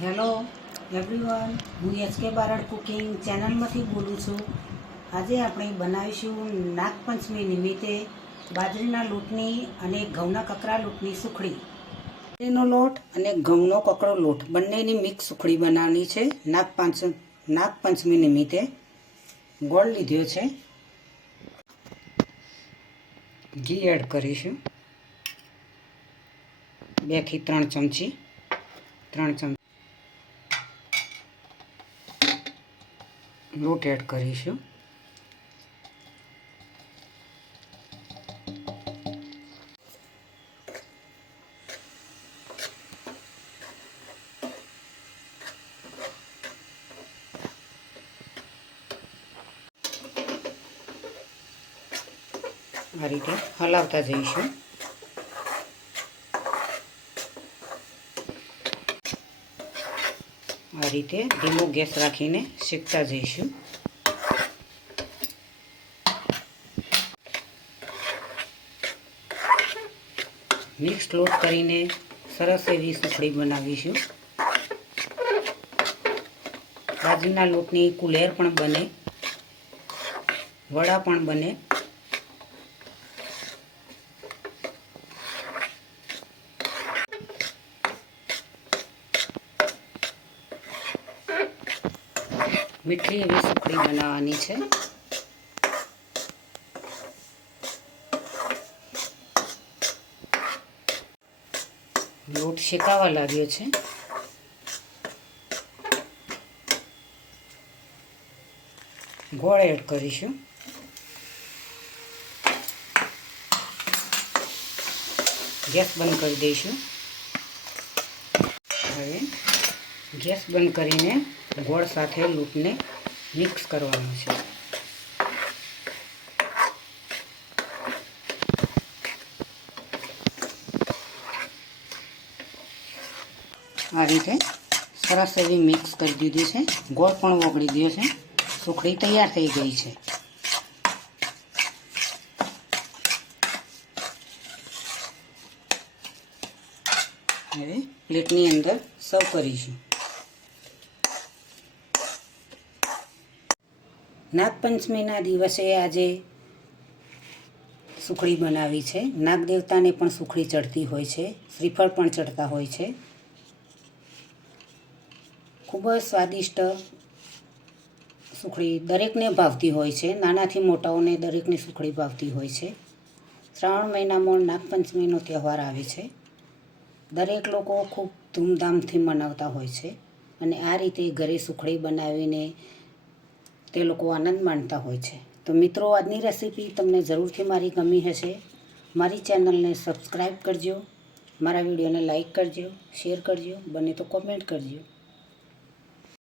Hello everyone, હું HK Barad cooking ચેનલમાંથી બોલું છું। આજે આપણે બનાવીશું નાગપંચમી નિમિત્તે બાજરીના લોટની અને ઘઉંના કકરા લોટની સુખડી। બાજરીનો લોટ અને ઘઉંનો કકરો લોટ બંનેની મિક્સ સુખડી બનાવવાની છે। નાગપંચમી નિમિત્તે ગોળ લીધો છે। ઘી એડ કરીશું 2 થી 3 ચમચી। 3 ચમચી લોટ એડ કરીશું। આ રીતે હલાવતા જઈશું। આ રીતે ધીમો ગેસ રાખીને શેકતા જઈશું। મિક્સ લોટ કરીને સરસ એવી સુખડી બનાવીશું। બાજરીના લોટની કુલેર પણ બને, વડા પણ બને। મીઠી એવી સુખડી બનાવવાની છે। લોટ શેકાવા લાગ્યો છે। ગોળ એડ કરીશું। ગેસ બંધ કરી દઈશું। હવે ગેસ બંધ કરીને ગોળ સાથે લોટને મિક્સ કરવાનો છે। આ રીતે સરસ એવી મિક્સ કરી દીધી છે। ગોળ પણ ઓગળી ગયો છે। સુખડી તૈયાર થઈ ગઈ છે। હવે પ્લેટની અંદર સર્વ કરીશું। નાગપંચમીના દિવસે આજે સુખડી બનાવી છે। નાગ દેવતાને પણ સુખડી ચડતી હોય છે, શ્રીફળ પણ ચડતા હોય છે। ખૂબ જ સ્વાદિષ્ટ સુખડી દરેકને ભાવતી હોય છે। નાનાથી મોટાઓને દરેકની સુખડી ભાવતી હોય છે। શ્રાવણ મહિનામાં નાગપંચમીનો તહેવાર આવે છે। દરેક લોકો ખૂબ ધૂમધામથી મનાવતા હોય છે અને આ રીતે ઘરે સુખડી બનાવીને તે લોકો આનંદ માણતા હોય છે। તો મિત્રો, આજની રેસીપી તમને જરૂરથી મારી ગમી હશે। મારી ચેનલને સબસ્ક્રાઈબ કરજો, મારા વિડીયોને લાઈક કરજો, શેર કરજો, બને તો કોમેન્ટ કરજો।